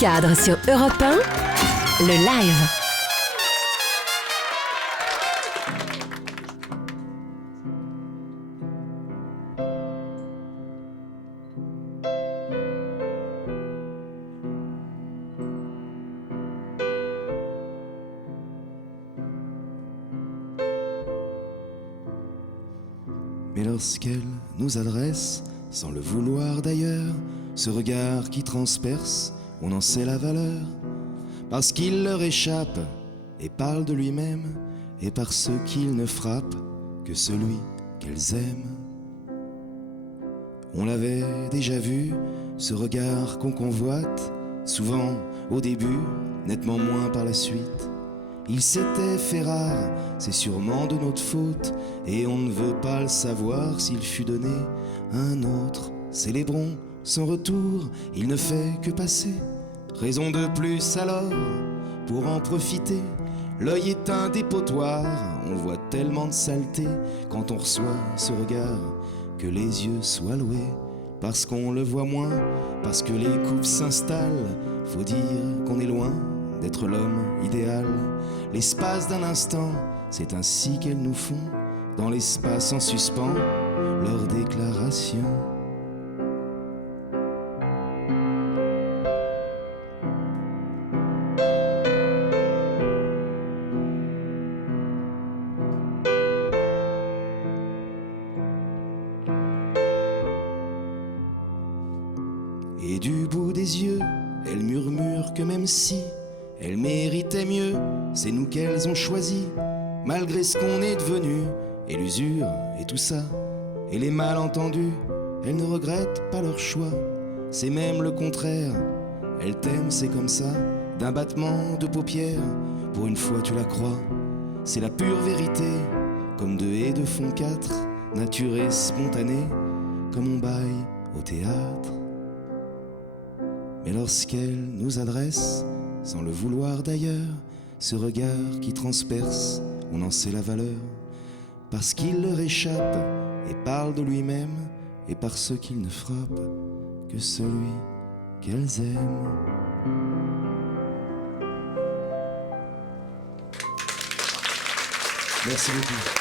Cadre sur Europe 1, le live. Mais lorsqu'elle nous adresse, sans le vouloir d'ailleurs, ce regard qui transperce, on en sait la valeur, parce qu'il leur échappe et parle de lui-même, et parce qu'il ne frappe que celui qu'elles aiment. On l'avait déjà vu, ce regard qu'on convoite, souvent au début, nettement moins par la suite. Il s'était fait rare, c'est sûrement de notre faute, et on ne veut pas le savoir s'il fut donné à un autre. Célébrons son retour, il ne fait que passer. Raison de plus alors, pour en profiter. L'œil est un dépotoir, on voit tellement de saleté quand on reçoit ce regard, que les yeux soient loués. Parce qu'on le voit moins, parce que les coupes s'installent, faut dire qu'on est loin d'être l'homme idéal. L'espace d'un instant, c'est ainsi qu'elles nous font, dans l'espace en suspens, leur déclaration. Et du bout des yeux, elles murmurent que même si elles méritaient mieux, c'est nous qu'elles ont choisi, malgré ce qu'on est devenu, et l'usure, et tout ça, et les malentendus. Elles ne regrettent pas leur choix, c'est même le contraire. Elles t'aiment, c'est comme ça, d'un battement de paupières. Pour une fois tu la crois, c'est la pure vérité, comme deux et deux font quatre, nature et spontanée, comme on baille au théâtre. Mais lorsqu'elle nous adresse, sans le vouloir d'ailleurs, ce regard qui transperce, on en sait la valeur, parce qu'il leur échappe et parle de lui-même, et parce qu'il ne frappe que celui qu'elles aiment. Merci beaucoup.